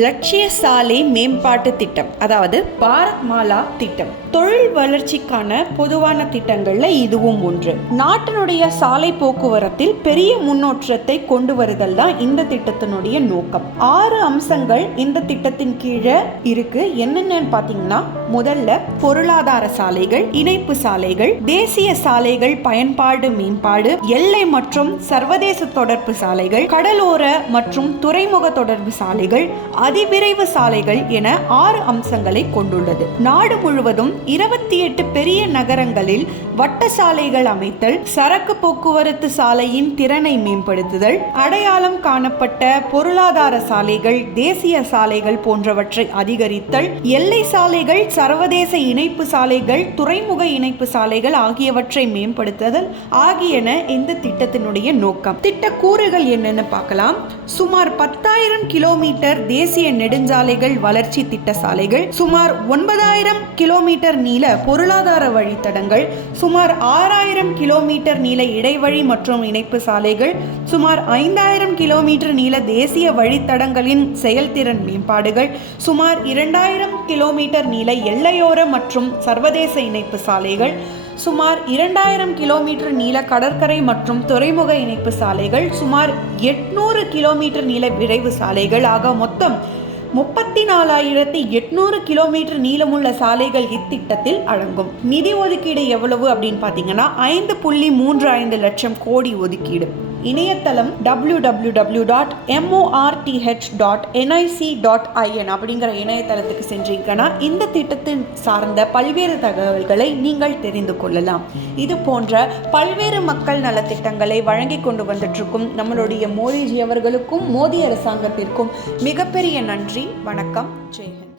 லட்சிய சாலை மேம்பாட்டு திட்டம், அதாவது பாரத் மாலா திட்டம், தொழில் வளர்ச்சிக்கான பொதுவான திட்டங்கள்ல இதுவும் ஒன்று. நாட்டினுடைய சாலை போக்குவரத்தில் பெரிய முன்னேற்றத்தை கொண்டு வருதல் தான் இந்த திட்டத்தினுடைய நோக்கம். 6 அம்சங்கள் இந்த திட்டத்தின் கீழே இருக்கு. என்னென்னு பாத்தீங்கன்னா, முதல்ல பொருளாதார சாலைகள், இணைப்பு சாலைகள், தேசிய சாலைகள் பயன்பாடு மேம்பாடு, எல்லை மற்றும் சர்வதேச தொடர்பு சாலைகள், கடலோர மற்றும் துறைமுக தொடர்பு சாலைகள், அதிவிரைவு சாலைகள் என 6 அம்சங்களை கொண்டுள்ளது. நாடு முழுவதும் 28 பெரிய நகரங்களில் வட்ட சாலைகள் அமைத்தல், சரக்கு போக்குவரத்து சாலையின் திறனை மேம்படுத்துதல், அடையாளம் காணப்பட்ட பொருளாதார சாலைகள், தேசிய சாலைகள் போன்றவற்றை அதிகரித்தல், எல்லை சாலைகள், சர்வதேச இணைப்பு சாலைகள், துறைமுக இணைப்பு சாலைகள் ஆகியவற்றை மேம்படுத்துதல் ஆகியன இந்த திட்டத்தினுடைய நோக்கம். திட்ட கூறுகள் என்னன்னு பார்க்கலாம். சுமார் 10,000 கிலோமீட்டர் தேசிய நெடுஞ்சாலைகள் வளர்ச்சி திட்ட சாலைகள், சுமார் 9,000 கிலோமீட்டர் நீள பொருளாதார வழித்தடங்கள், சுமார் 6,000 கிலோமீட்டர் நீள இடைவழி மற்றும் இணைப்பு சாலைகள், சுமார் 5,000 கிலோமீட்டர் நீள தேசிய வழித்தடங்களின் செயல்திறன் மேம்பாடுகள், சுமார் 2,000 கிலோமீட்டர் நீள எல்லையோர மற்றும் சர்வதேச இணைப்பு சாலைகள், சுமார் 2,000 கிலோமீட்டர் நீள கடற்கரை மற்றும் துறைமுக இணைப்பு சாலைகள், சுமார் 800 கிலோமீட்டர் நீள விரைவு சாலைகள் ஆக மொத்தம் 34,800 கிலோமீட்டர் நீளமுள்ள சாலைகள் இத்திட்டத்தில் அடங்கும். நிதி ஒதுக்கீடு எவ்வளவு அப்படின்னு பார்த்தீங்கன்னா 5.35 லட்சம் கோடி ஒதுக்கீடு. இணையதளம் www.morth.nic.in அப்படிங்கிற இணையதளத்துக்கு சென்றீங்கன்னா இந்த திட்டத்தின் சார்ந்த பல்வேறு தகவல்களை நீங்கள் தெரிந்து கொள்ளலாம். இது போன்ற பல்வேறு மக்கள் நலத்திட்டங்களை வழங்கி கொண்டு வந்துட்டு நம்மளுடைய மோடிஜி அவர்களுக்கும் மோடி அரசாங்கத்திற்கும் மிகப்பெரிய நன்றி. வணக்கம். ஜெய் ஹிந்த்.